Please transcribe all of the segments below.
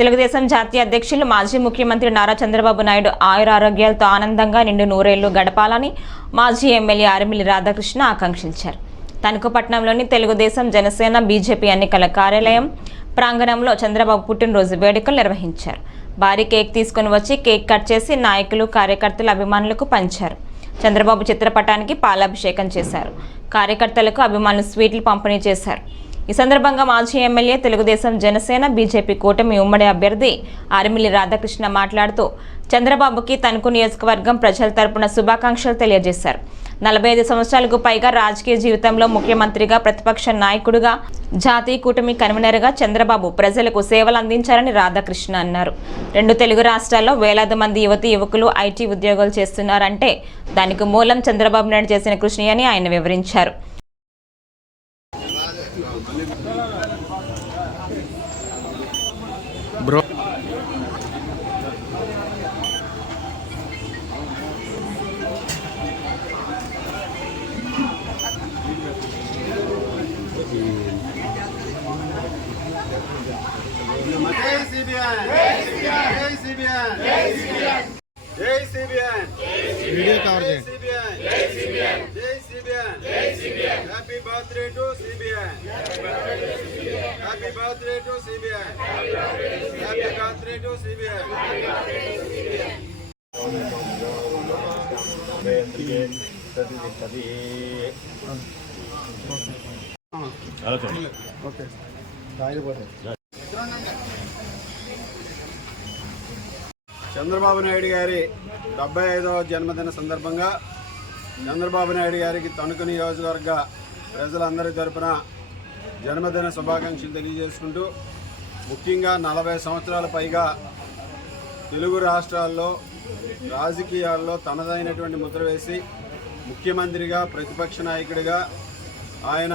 తెలుగుదేశం జాతీయ అధ్యక్షులు మాజీ ముఖ్యమంత్రి నారా చంద్రబాబు నాయుడు ఆయురారోగ్యాలతో ఆనందంగా నిండు నూరేళ్లు గడపాలని మాజీ ఎమ్మెల్యే ఆర్మిల్లి రాధాకృష్ణ ఆకాంక్షించారు. తణుకుపట్నంలోని తెలుగుదేశం జనసేన బీజేపీ ఎన్నికల కార్యాలయం ప్రాంగణంలో చంద్రబాబు పుట్టినరోజు వేడుకలు నిర్వహించారు. భారీ కేక్ తీసుకుని వచ్చి కేక్ కట్ చేసి నాయకులు, కార్యకర్తలు, అభిమానులకు పంచారు. చంద్రబాబు చిత్రపటానికి పాలాభిషేకం చేశారు. కార్యకర్తలకు అభిమానులు స్వీట్లు పంపిణీ చేశారు. ఈ సందర్భంగా మాజీ ఎమ్మెల్యే, తెలుగుదేశం జనసేన బీజేపీ కూటమి ఉమ్మడి అభ్యర్థి ఆర్మిల్లి రాధాకృష్ణ మాట్లాడుతూ చంద్రబాబుకి తణుకు నియోజకవర్గం ప్రజల తరపున శుభాకాంక్షలు తెలియజేశారు. 45 సంవత్సరాలకు పైగా రాజకీయ జీవితంలో ముఖ్యమంత్రిగా, ప్రతిపక్ష నాయకుడిగా, జాతీయ కూటమి కన్వీనర్గా చంద్రబాబు ప్రజలకు సేవలు అందించారని రాధాకృష్ణ అన్నారు. 2 తెలుగు రాష్ట్రాల్లో వేలాది మంది యువకులు ఐటీ ఉద్యోగాలు చేస్తున్నారంటే దానికి మూలం చంద్రబాబు నాయుడు చేసిన కృషి అని ఆయన వివరించారు. वीडियो कवर दे। Happy birthday to CBI. Happy birthday to CBI. Happy birthday to CBI. Okay Chandrababu Naidu గారి 75వ జన్మదిన సందర్భంగా చంద్రబాబు నాయుడు గారికి తణుకు నియోజకవర్గ ప్రజలందరి తరపున జన్మదిన శుభాకాంక్షలు తెలియజేసుకుంటూ, ముఖ్యంగా 40 సంవత్సరాల పైగా తెలుగు రాష్ట్రాల్లో రాజకీయాల్లో తనదైనటువంటి ముద్ర వేసి ముఖ్యమంత్రిగా, ప్రతిపక్ష నాయకుడిగా ఆయన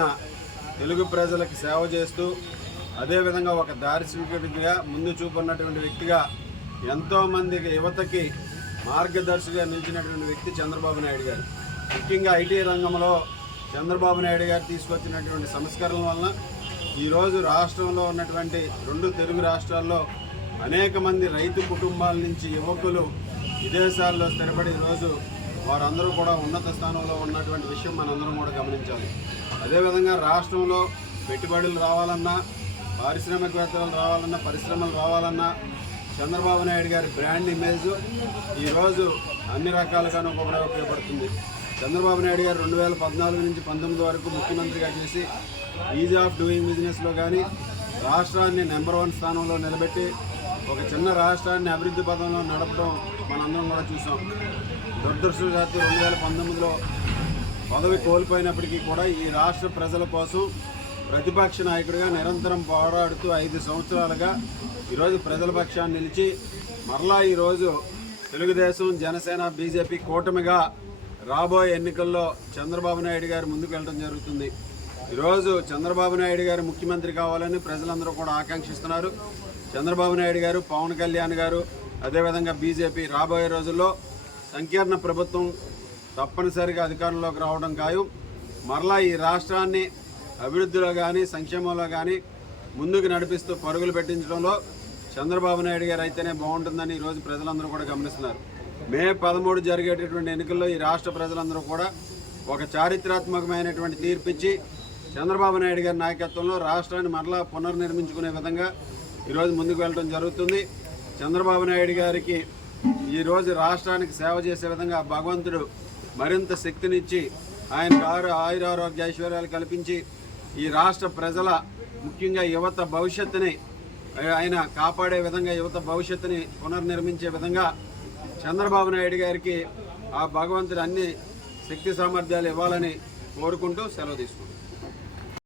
తెలుగు ప్రజలకు సేవ చేస్తూ, అదేవిధంగా ఒక దార్శనికుడిగా ముందు చూపున్నటువంటి వ్యక్తిగా, ఎంతోమంది యువతకి మార్గదర్శిగా నిలిచినటువంటి వ్యక్తి చంద్రబాబు నాయుడు గారు. ముఖ్యంగా ఐటీ రంగంలో చంద్రబాబు నాయుడు గారు తీసుకొచ్చినటువంటి సంస్కరణల వలన ఈరోజు రాష్ట్రంలో ఉన్నటువంటి 2 తెలుగు రాష్ట్రాల్లో అనేక మంది రైతు కుటుంబాల నుంచి యువకులు విదేశాల్లో స్థిరపడి ఈరోజు వారందరూ కూడా ఉన్నత స్థానంలో ఉన్నటువంటి విషయం మనందరం కూడా గమనించాలి. అదేవిధంగా రాష్ట్రంలో పెట్టుబడులు రావాలన్నా, పారిశ్రామికవేత్తలు రావాలన్నా, పరిశ్రమలు రావాలన్నా చంద్రబాబు నాయుడు గారి బ్రాండ్ ఇమేజ్ ఈరోజు అన్ని రకాలుగానూ కూడా ఉపయోగపడుతుంది. చంద్రబాబు నాయుడు గారు 2014 నుంచి 19 వరకు ముఖ్యమంత్రిగా చేసి ఈజ్ ఆఫ్ డూయింగ్ బిజినెస్లో కానీ రాష్ట్రాన్ని నెంబర్ 1 స్థానంలో నిలబెట్టి ఒక చిన్న రాష్ట్రాన్ని అభివృద్ధి పథంలో నడపడం మనందరం కూడా చూసాం. దురదృష్టవశాత్తు 2019లో పదవి కోల్పోయినప్పటికీ కూడా ఈ రాష్ట్ర ప్రజల కోసం ప్రతిపక్ష నాయకుడిగా నిరంతరం పోరాడుతూ 5 సంవత్సరాలుగా ఈరోజు ప్రజల పక్షాన్ని నిలిచి మరలా ఈరోజు తెలుగుదేశం, జనసేన, బీజేపీ కూటమిగా రాబోయే ఎన్నికల్లో చంద్రబాబు నాయుడు గారు ముందుకు వెళ్ళడం జరుగుతుంది. ఈరోజు చంద్రబాబు నాయుడు గారు ముఖ్యమంత్రి కావాలని ప్రజలందరూ కూడా ఆకాంక్షిస్తున్నారు. చంద్రబాబు నాయుడు గారు, పవన్ కళ్యాణ్ గారు, అదేవిధంగా బీజేపీ రాబోయే రోజుల్లో సంకీర్ణ ప్రభుత్వం తప్పనిసరిగా అధికారంలోకి రావడం ఖాయం. మరలా ఈ రాష్ట్రాన్ని అభివృద్ధిలో కానీ, సంక్షేమంలో కానీ ముందుకు నడిపిస్తూ పరుగులు పెట్టించడంలో చంద్రబాబు నాయుడు గారు అయితేనే బాగుంటుందని ఈరోజు ప్రజలందరూ కూడా గమనిస్తున్నారు. మే 13 జరిగేటటువంటి ఎన్నికల్లో ఈ రాష్ట్ర ప్రజలందరూ కూడా ఒక చారిత్రాత్మకమైనటువంటి తీర్పిచ్చి చంద్రబాబు నాయుడు గారి నాయకత్వంలో రాష్ట్రాన్ని మరలా పునర్నిర్మించుకునే విధంగా ఈరోజు ముందుకు వెళ్ళడం జరుగుతుంది. చంద్రబాబు నాయుడు గారికి ఈరోజు రాష్ట్రానికి సేవ చేసే విధంగా భగవంతుడు మరింత శక్తినిచ్చి ఆయనకు ఆయురారోగ్య ఐశ్వర్యాలు కల్పించి ఈ రాష్ట్ర ప్రజల, ముఖ్యంగా యువత భవిష్యత్తుని ఆయన కాపాడే విధంగా, యువత భవిష్యత్తుని పునర్నిర్మించే విధంగా చంద్రబాబు నాయుడు గారికి ఆ భగవంతుడు అన్ని శక్తి సామర్థ్యాలు ఇవ్వాలని కోరుకుంటూ సెలవు తీసుకుంటాం.